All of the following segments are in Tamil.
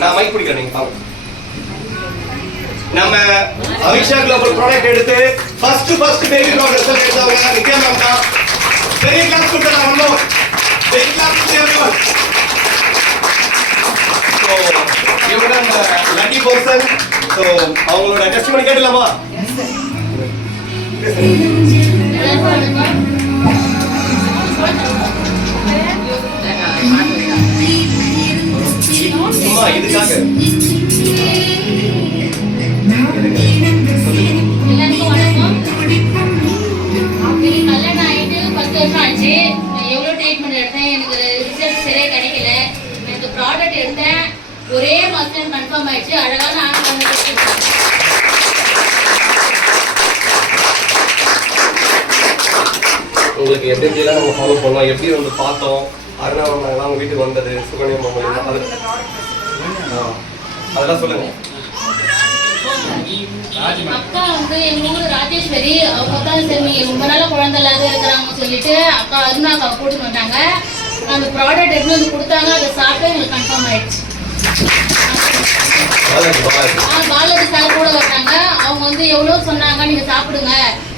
நான் மைக் பிடிக்கிறேன், நீங்க பாருங்க. நம்ம அவிக்ஷா குளோபல் ப்ராடக்ட் எடுத்து ஃபர்ஸ்ட் பேபி ப்ராடக்ட் ரிசல்ட் எடுத்தவங்க நித்யா மேம் தான். பெரிய கிளாஸ் கொடுத்தா ஒன்றும் பெரிய கிளாஸ் கொடுத்தா. ஸோ இவங்க தான் இந்த லக்கி பர்சன். ஸோ அவங்களோட டெஸ்டிமனி கேட்டலாமா? சும்மா இதுக்காக எல்லாருக்கும் வணக்கம். எனக்கு கல்யாணம் ஆகிட்டு 10 வருஷம் ஆச்சு. எவ்வளோ ட்ரீட்மெண்ட் எடுத்தேன், எனக்கு ரிசல்ட் சரியாக கிடைக்கல. எனக்கு ப்ராடக்ட் எடுத்தேன், ஒரே மாதம் கன்ஃபார்ம் ஆயிடுச்சு. அழகான உங்களுக்கு எப்படி எப்படிலாம் நம்ம ஃபாலோ பண்ணோம், எப்படி வந்து பார்த்தோம், அருணாவரம் நாங்களாம் அவங்க வீட்டுக்கு வந்தது, சுகன்யா மாமா அதெல்லாம் சொல்லுங்க. அக்கா வந்து எங்க ஊர் ராஜேஸ்வரி, அவங்க தான் சரி ரொம்ப நாளா குழந்தை இல்லாத இருக்கிறாங்கன்னு சொல்லிட்டு அக்கா அருணா அக்கா கூட்டிட்டு வந்தாங்க. அந்த ப்ராடக்ட் எடுத்து வந்து கொடுத்தாங்க. அதை சாப்பிட்டு எங்களுக்கு கன்ஃபார்ம் ஆயிடுச்சு. பாலாஜி சார் கூட வந்தாங்க. அவங்க வந்து எவ்வளோ சொன்னாங்க, நீங்க சாப்பிடுங்க,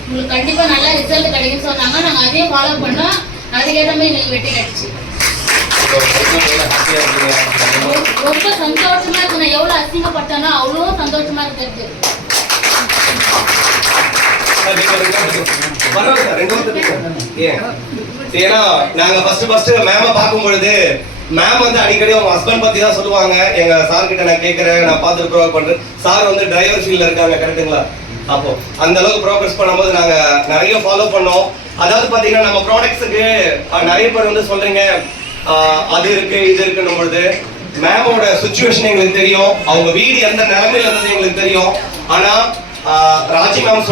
உங்களுக்கு கண்டிப்பா நல்ல ரிசல்ட் கிடைக்குன்னு சொன்னாங்க. நாங்க அதையும் ஃபாலோ பண்ணோம். அதுக்கேற்ற மாதிரி எங்களுக்கு வெற்றி கிடைச்சு. ரொம்ப சந்தோஷமா இருக்கு. நான் எவ்வளவு அசிங்கப்பட்டேனோ அவ்வளோ சந்தோஷமா இருக்கு. ஏன்னா நாங்க ஃபர்ஸ்ட் மேம பார்க்கும் பொழுது மேம் வந்து அடிக்கடி அவங்க ஹஸ்பண்ட் பத்தி தான் சொல்லுவாங்க. எங்க சார் கிட்ட நான் கேட்கறேன், நான் பார்த்துட்டு ப்ரோக் பண்றேன். சார் வந்து டிரைவர் ஃபீல்ட்ல இருக்காங்க, கரெக்டுங்களா? அப்போ அந்த அளவுக்கு ப்ரோக்ரஸ் பண்ணும்போது நாங்க நிறைய ஃபாலோ பண்ணோம். அதாவது பாத்தீங்கன்னா நம்ம ப்ராடக்ட்ஸுக்கு நிறைய பேர் வந்து சொல்றீங்க அது இருக்கு இது இருக்குன்னும் பொழுது மேமோட சுச்சுவேஷன் எங்களுக்கு தெரியும். அவங்க வீடு எந்த நிலைமையில இருந்தது எங்களுக்கு தெரியும். ஆனா ராஜி மேம்